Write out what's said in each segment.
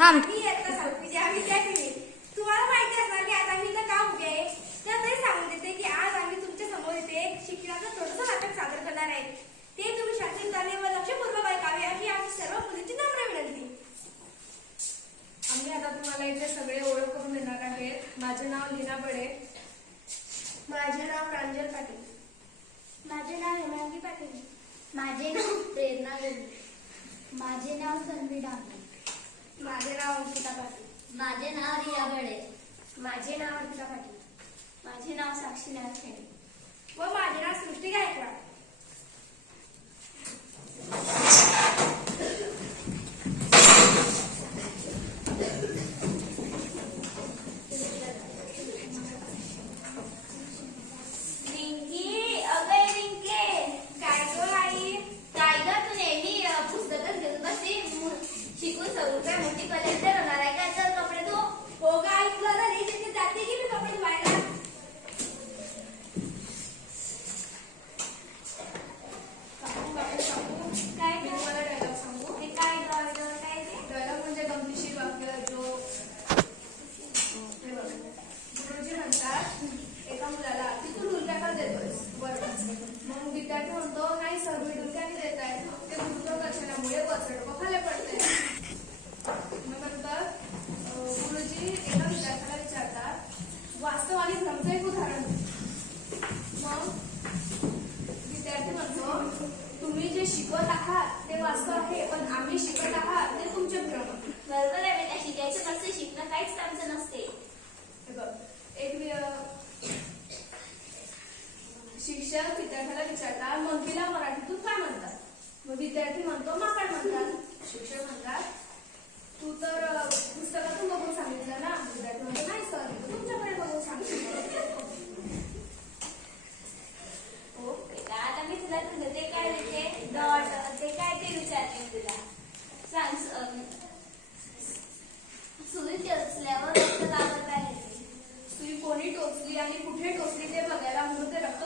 थांब. आम्ही आता सांगू की आम्ही काय केले. तुम्हाला माहिती असणार की आज आम्ही इथं का उभे आहे. तर ते सांगून देते की आज आम्ही तुमच्या समोर इथे एक शिक्षणाचं छोटंसं नाटक सादर करणार आहे. ते तुम्ही शांतताने व लक्षपूर्वक ऐकावे अशी आमची सर्व मुलींची नम्र विनंती. आम्ही आता तुम्हाला इथे सगळे ओळख करून देणार आहेत. माझे नाव लीना बडे. माझे नाव प्रांजल पाटील. माझे नाव हेमांगी पाटील. माझे नाव प्रेरणा गोरे. माझे नाव तन्वी डांगे. माझे नाव अंकिता पाटील. माझे नाव रिया बडे. माझे नाव अंकिता पाटील. माझे नाव साक्षी नागखेडे. व माझे नाव सृष्टी गायकवाड. रिंकी, अगं रिंकी, काय गं आई? काय ग तू नेहमी पुस्तकच घेऊन बसते. शिकून सवरून काय मोठी कलेक्टर होणार आहे का? चल कपडे धु. हो गं आई, तुला जर हे तिथे जाते की मी कपडे धुवायला. काय मी तुम्हाला डायलॉग सांगू. ते काय ग, काय ते? डायलॉग म्हणजे गमतीशीर वाक्य जो हे बघ. गुरुजी म्हणतात एका मुलाला की तू डुलक्या देतोयस. बरोबर. मग विद्यार्थी म्हणतो नाही सर मी डुलक्याने देत आहे. ते गुरुत्वाकर्षणामुळे वचड खाली पडते. मग नंतर गुरुजी एका विद्यार्थ्याला विचारतात वास्तव आणि भ्रमचं एक उदाहरण दे. मग विद्यार्थी म्हणतो तुम्ही जे शिकवत आहात ते वास्तव आहे पण आम्ही शिकत आहात ते तुमचे भ्रम. बरोबर आहे बेटा, शिकायचं नसते, शिकणं काहीच कामचं नसते. हे बघ, एक शिक्षक विद्यार्थ्याला विचारतात मंकीला मराठीतून काय म्हणतात. मग विद्यार्थी म्हणतो माकड म्हणतात. शिक्षक म्हणतात तू तर पुस्तकातून बघून सांगितलं ना. विद्यार्थी म्हणतो नाही सर मी तुमच्याकडे बघून सांगितलं. हो बेटा, आता मी तुला तुझं ते काय देते डॉट ते काय ते विचारते तुला. सांग, सुई टोचल्यावर रक्त लागत आहे. सुई कोणी टोचली आणि कुठे टोचली ते बघायला म्हणून ते रक्त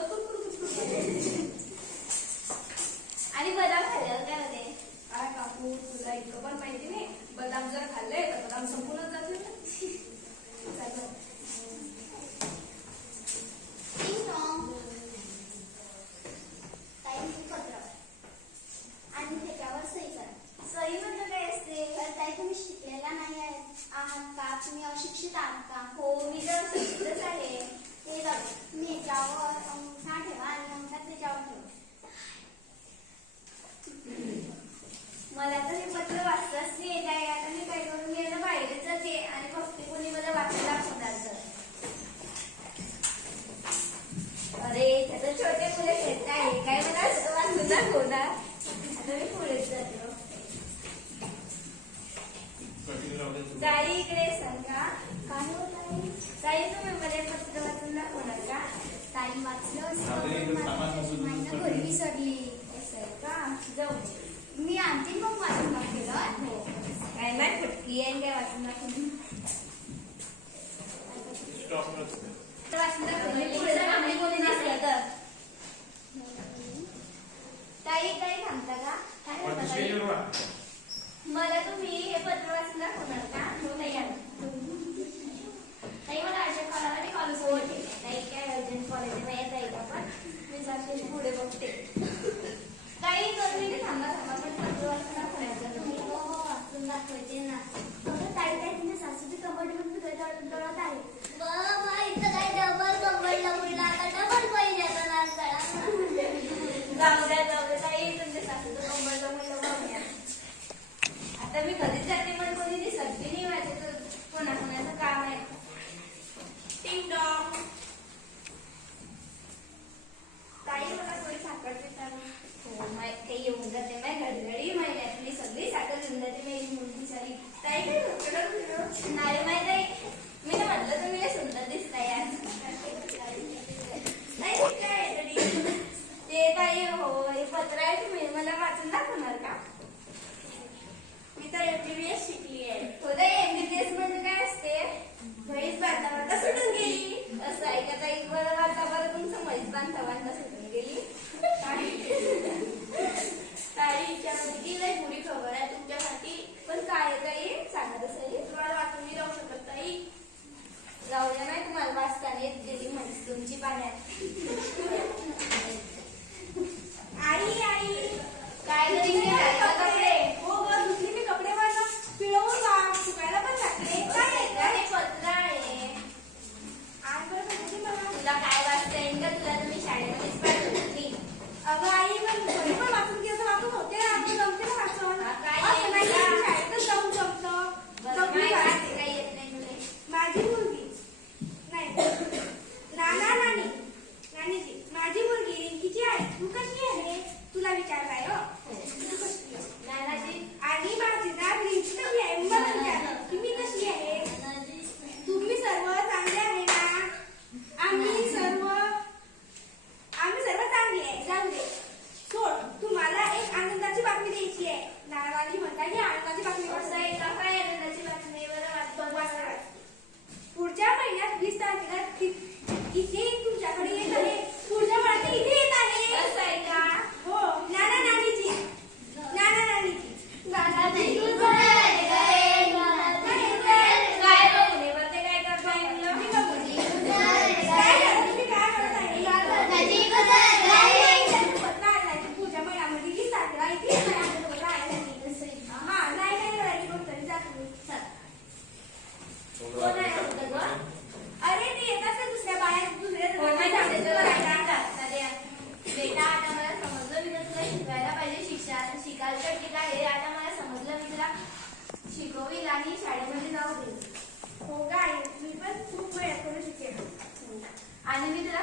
आणि बदाम खाल्ल्यावर काय होते? काय काकू तुला इतकं पण माहिती नाही. बदाम जर खाल्ले तर बदाम संपूनच जातील ना. चालेल. पत्र आणि त्याच्यावर सही करा. सही म्हणजे काय असते? तर ताई तुम्ही शिकलेला नाही आहात का? तुम्ही अशिक्षित आहात का? हो मी तर शिकलेच आहे. ते तुम्ही याच्यावर अंगठा ठेवा आणि अंगठा त्याच्यावर ठेवा. मला तर हे पत्र वाचताच नाही येत आहे. आता मी काय करून गेलं बाहेरच जाते आणि फक्त कोणी मला वाचायला दाखवणार तर. अरे त्याचं छोटे मुलं खेळत आहे काय मला असं वाचून दाखवणार. आता मी पुढेच जाते. ताई इकडे सांगा काय होत आहे. ताई तुम्ही मला पत्र वाचून दाखवणार का? ताई वाचलं घरी विसरली. असं आहे का? जाऊ मी आणखी मग वाचून दाखवलं. हो काय नाही फटकी आहे काय वाचून दाखवली. वाचून दाखवली कोणी नसलं तर. ताई ताई थांबता का? काय म्हणता मला तुम्ही हे पत्र वाचून दाखवणार का? हो नाही ताई मला अर्जंट कॉल कॉलेज हो ठीक आहे. ताई काय अर्जंट कॉलेज नाही येत आहे का? पण मी जाते पुढे बघते. ताई 2 मिनिटे थांबा पण पत्र वाचून दाखवायचं. हो हो वाचून दाखवायचे ना. ताई ताई तुमच्या सासूची कबड्डी दळत आहे. बाबा इथं काय डबल कबडला मुडला आता डबल पहिल्याचा नाच करा. जाऊ द्या ताई तुमच्या सासूचं कबडला मुडलं बघूया. आता मी कधीच जाते पण कोणी दिसत बी नाही. माझे तर कोणाकोणाचं काम आहे. टिंग डॉंग. ताई मला थोडी साखर पितात. हो काही येऊन जाते माय घडघडी महिन्यातली सगळी साखर येऊन जाते. मी मुलगी सारी ताई काय नाही माय ताई मी ना म्हटलं तुम्ही लय सुंदर दिसताय आज. ताई काय ते ताई हो हे पत्र आहे तुम्ही मला वाचून दाखवणार का? मी तर MBBS शिकली आहे. हो ताई MBBS म्हणजे काय असते? म्हैस बांधा सुटून गेली असं आहे का ताई? बरं वाचा बरं तुमचं म्हैस बांधा सुटून गेली. ताई हिच्यामध्ये की लय बुरी खबर आहे तुमच्यासाठी. पण काय ताई सांगा तसं शिकवेल आणि शाळेमध्ये जाऊ देईल. हो काय, मी पण खूप वेळ करू शिकेन. आणि मी तुला